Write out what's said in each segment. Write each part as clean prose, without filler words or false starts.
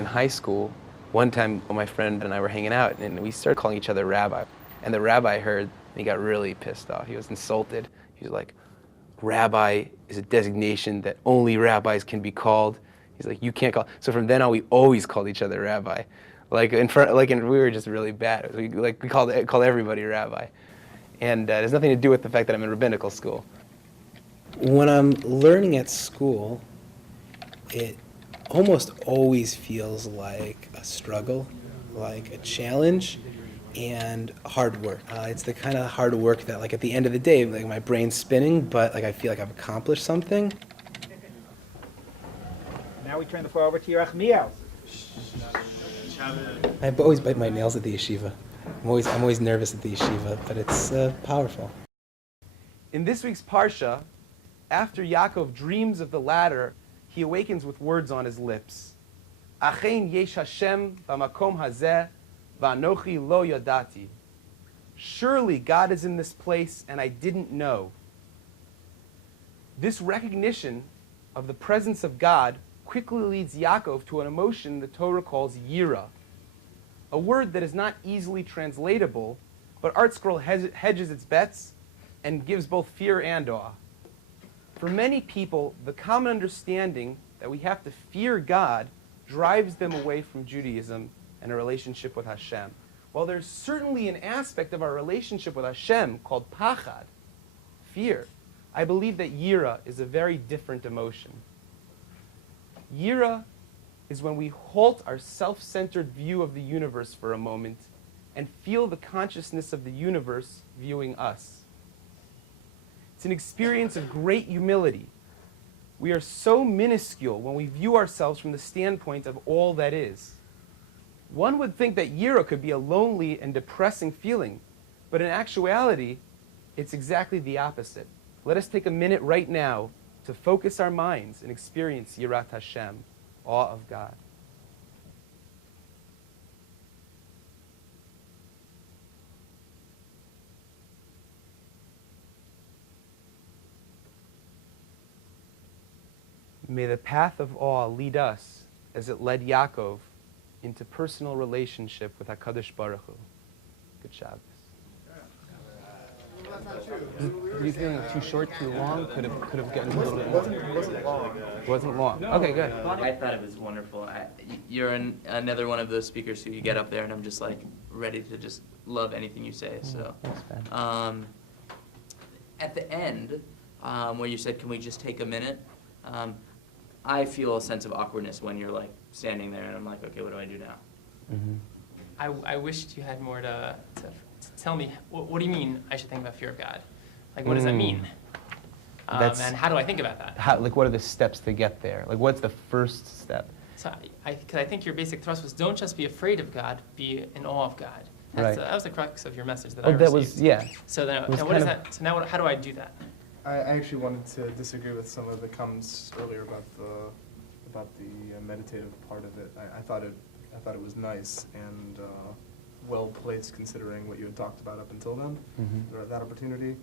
in high school, one time my friend and I were hanging out, and we started calling each other rabbi. And the rabbi heard, and he got really pissed off. He was insulted. He was like, rabbi is a designation that only rabbis can be called. He's like, you can't call. So from then on, we always called each other rabbi. And we were just really bad. We called everybody rabbi. And it has nothing to do with the fact that I'm in rabbinical school. When I'm learning at school, it almost always feels like a struggle, like a challenge, and hard work. It's the kind of hard work that, like, at the end of the day, like, my brain's spinning, but like I feel like I've accomplished something. Now we turn the floor over to Yerachmiel. I always bite my nails at the yeshiva. I'm always nervous at the yeshiva, but it's powerful. In this week's Parsha, after Yaakov dreams of the ladder, he awakens with words on his lips. Achein yesh Hashem b'makom hazeh v'anochi lo yadati. Surely God is in this place and I didn't know. This recognition of the presence of God quickly leads Yaakov to an emotion the Torah calls yira, a word that is not easily translatable, but Art Scroll hedges its bets and gives both fear and awe. For many people, the common understanding that we have to fear God drives them away from Judaism and a relationship with Hashem. While there's certainly an aspect of our relationship with Hashem called pachad, fear, I believe that yira is a very different emotion. Yira is when we halt our self-centered view of the universe for a moment and feel the consciousness of the universe viewing us. It's an experience of great humility. We are so minuscule when we view ourselves from the standpoint of all that is. One would think that yira could be a lonely and depressing feeling, but in actuality, it's exactly the opposite. Let us take a minute right now to focus our minds and experience Yirat Hashem, awe of God. May the path of awe lead us, as it led Yaakov, into personal relationship with HaKadosh Baruch Hu. Good Shabbos. Do you think too short, too long? Could have gotten a little bit more. It wasn't long. Okay, good. I thought it was wonderful. You're another one of those speakers who you get up there and I'm just like ready to just love anything you say. So, at the end, where you said, "Can we just take a minute?" I feel a sense of awkwardness when you're like standing there and I'm like, okay, what do I do now? Mm-hmm. I wished you had more to tell me. What do you mean I should think about fear of God? Like, what does that mean? And how do I think about that? What are the steps to get there? Like, what's the first step? So, because I think your basic thrust was don't just be afraid of God, be in awe of God. Right. That was the crux of your message that I that received. was, yeah. So then, what is that? So now, how do I do that? I actually wanted to disagree with some of the comments earlier about the meditative part of it. I thought it was nice and well placed considering what you had talked about up until then, or that opportunity.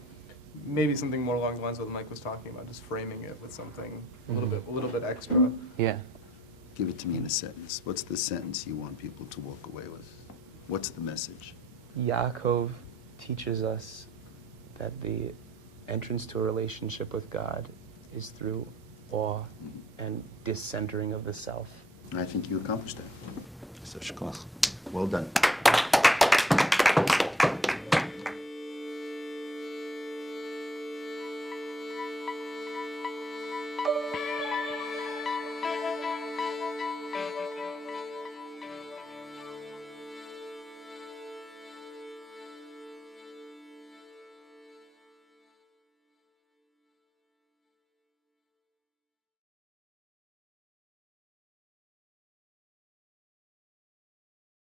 Maybe something more along the lines of what Mike was talking about, just framing it with something a little bit extra. Yeah. Give it to me in a sentence. What's the sentence you want people to walk away with? What's the message? Yaakov teaches us that the entrance to a relationship with God is through awe and discentering of the self. I think you accomplished that. So shkoch. Well done.